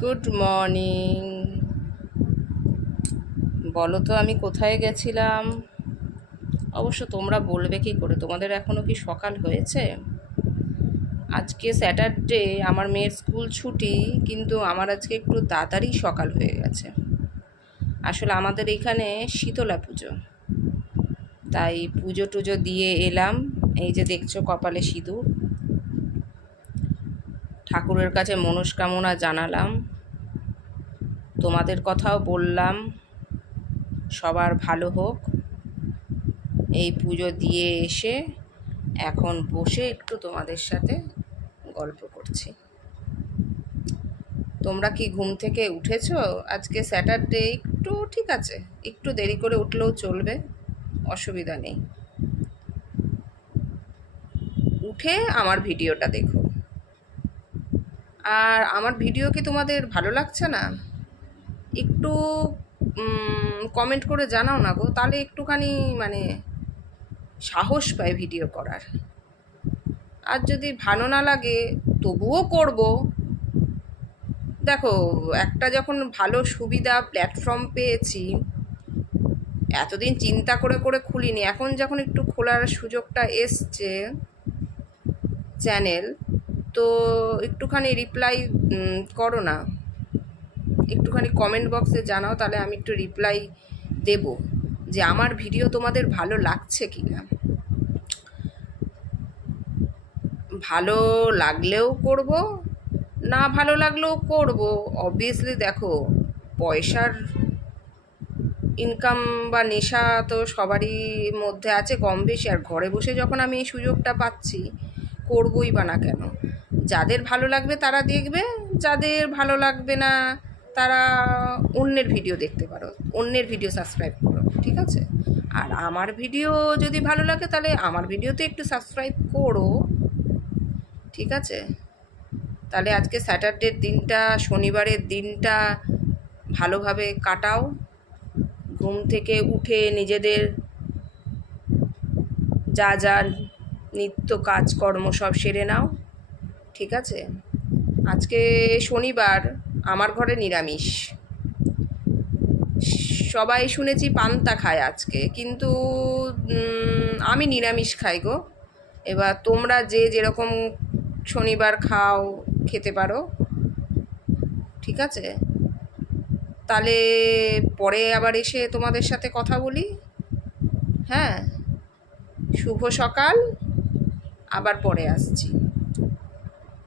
Good morning. বলো তো আমি কোথায় গেছিলাম? অবশ্য তোমরা বলবে কি করে, তোমাদের এখনো কি সকাল হয়েছে? আজকে স্যাটারডে, আমার মেয়ের স্কুল ছুটি, কিন্তু আমার আজকে একটু তাড়াতাড়ি সকাল হয়ে গেছে। আসলে আমাদের এখানে শীতলা পুজো, তাই পুজো টুজো দিয়ে এলাম। এই যে দেখছো কপালে সিঁদুর, ঠাকুরের কাছে মনস্কামনা জানালাম, তোমাদের কথাও বললাম সবার ভালো হোক। এই পুজো দিয়ে এসে এখন বসে একটু তোমাদের সাথে গল্প করছি। তোমরা কি ঘুম থেকে উঠেছো? আজকে স্যাটারডে, একটু ঠিক আছে, একটু দেরি করে উঠলেও চলবে, অসুবিধা নেই। উঠে আমার ভিডিওটা দেখো। আর আমার ভিডিও কি তোমাদের ভালো লাগছে না? একটু কমেন্ট করে জানাও না গো, তাহলে একটুখানি মানে সাহস পায় ভিডিও করার। আর যদি ভালো না লাগে তবুও করব। দেখো, একটা যখন ভালো সুবিধা প্ল্যাটফর্ম পেয়েছি, এতদিন চিন্তা করে করে খুলিনি, এখন যখন একটু খোলার সুযোগটা এসছে চ্যানেল, তো একটুখানি রিপ্লাই করো না, একটুখানি কমেন্ট বক্সে জানাও, তাহলে আমি একটু রিপ্লাই দেব যে আমার ভিডিও তোমাদের ভালো লাগছে কি না। ভালো লাগলেও করব, না ভালো লাগলেও করব। অবভিয়াসলি দেখো, পয়সার ইনকাম বা নেশা তো সবারই মধ্যে আছে কম বেশি, আর ঘরে বসে যখন আমি এই সুযোগটা পাচ্ছি, করবই বা না কেন। যাদের ভালো লাগবে তারা দেখবে, যাদের ভালো লাগবে না তারা অন্যের ভিডিও দেখতে পারো, অন্যের ভিডিও সাবস্ক্রাইব করো, ঠিক আছে? আর আমার ভিডিও যদি ভালো লাগে তাহলে আমার ভিডিওতে একটু সাবস্ক্রাইব করো, ঠিক আছে? তাহলে আজকে স্যাটারডের দিনটা, শনিবারের দিনটা ভালোভাবে কাটাও। ঘুম থেকে উঠে নিজেদের যা যা নিত্য কাজকর্ম সব সেরে নাও, ঠিক আছে? আজকে শনিবার, আমার ঘরে নিরামিষ। সবাই শুনেছি পান্তা খায় আজকে, কিন্তু আমি নিরামিষ খাই গো। এবার তোমরা যে যেরকম শনিবার খাও খেতে পারো, ঠিক আছে? তাহলে পরে আবার এসে তোমাদের সাথে কথা বলি। হ্যাঁ, শুভ সকাল, আবার পরে আসছি।